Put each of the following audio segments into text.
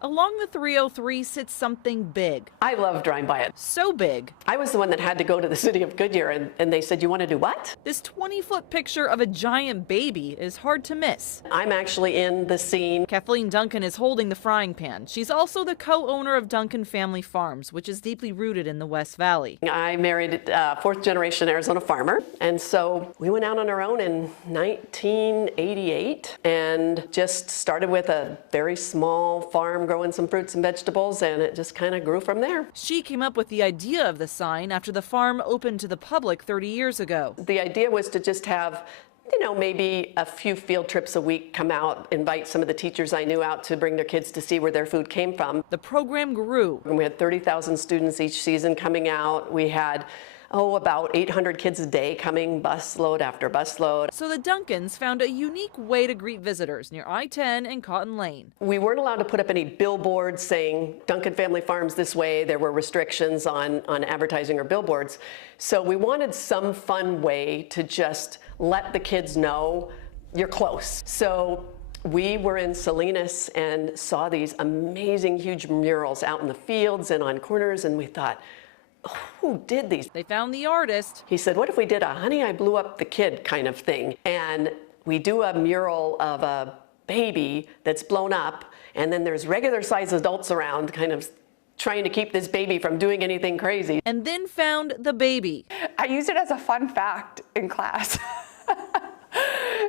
Along the 303 sits something big. I love driving by it. So big. I was the one that had to go to the city of Goodyear, and they said, "You want to do what?" This 20-foot picture of a giant baby is hard to miss. I'm actually in the scene. Kathleen Duncan is holding the frying pan. She's also the co-owner of Duncan Family Farms, which is deeply rooted in the West Valley. I married a fourth-generation Arizona farmer, and so we went out on our own in 1988 and just started with a very small farm growing some fruits and vegetables, and it just kind of grew from there. She came up with the idea of the sign after the farm opened to the public 30 years ago. The idea was to just have, maybe a few field trips a week, come out, invite some of the teachers I knew out to bring their kids to see where their food came from. The program grew. And we had 30,000 students each season coming out. We had about 800 kids a day coming, busload after busload. So the Duncans found a unique way to greet visitors near I-10 and Cotton Lane. We weren't allowed to put up any billboards saying Duncan Family Farms this way. There were restrictions on advertising or billboards. So we wanted some fun way to just let the kids know you're close. So we were in Salinas and saw these amazing huge murals out in the fields and on corners, and we thought, who did these? They found the artist. He said, what if we did a "honey, I blew up the kid" kind of thing? And we do a mural of a baby that's blown up, and then there's regular sized adults around kind of trying to keep this baby from doing anything crazy. And then found the baby. I used it as a fun fact in class.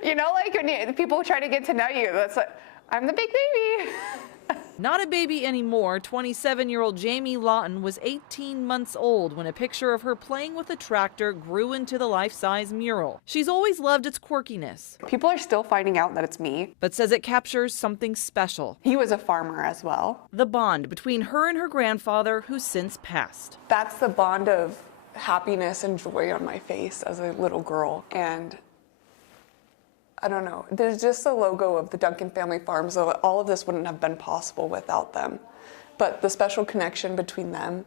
Like when people try to get to know you, that's like, I'm the big baby. Not a baby anymore, 27-year-old Jamie Lawton was 18 months old when a picture of her playing with a tractor grew into the life-size mural. She's always loved its quirkiness. People are still finding out that it's me. But says it captures something special. He was a farmer as well. The bond between her and her grandfather, who's since passed. That's the bond of happiness and joy on my face as a little girl. And I don't know, there's just the logo of the Duncan Family Farms, so all of this wouldn't have been possible without them. But the special connection between them,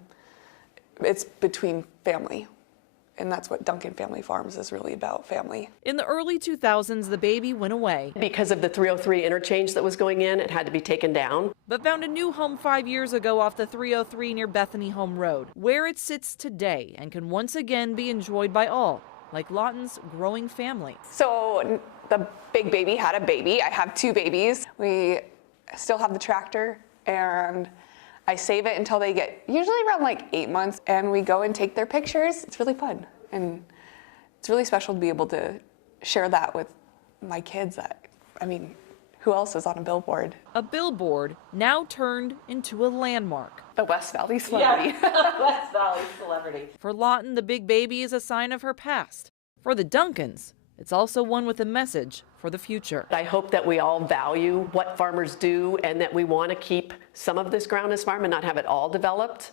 it's between family. And that's what Duncan Family Farms is really about, family. In the early 2000s, the baby went away. Because of the 303 interchange that was going in, it had to be taken down. But found a new home 5 years ago off the 303 near Bethany Home Road, where it sits today and can once again be enjoyed by all, like Lawton's growing family. So the big baby had a baby. I have two babies. We still have the tractor, and I save it until they get usually around like 8 months, and we go and take their pictures. It's really fun, and it's really special to be able to share that with my kids. Who else is on a billboard? A billboard now turned into a landmark. The West Valley celebrity. Yeah, West Valley celebrity. For Lawton, the big baby is a sign of her past. For the Duncans, it's also one with a message for the future. I hope that we all value what farmers do and that we want to keep some of this ground as farm and not have it all developed,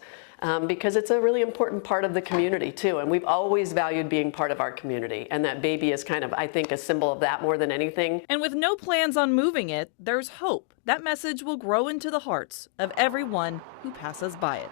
because it's a really important part of the community too. And we've always valued being part of our community. And that baby is kind of, I think, a symbol of that more than anything. And with no plans on moving it, there's hope that message will grow into the hearts of everyone who passes by it.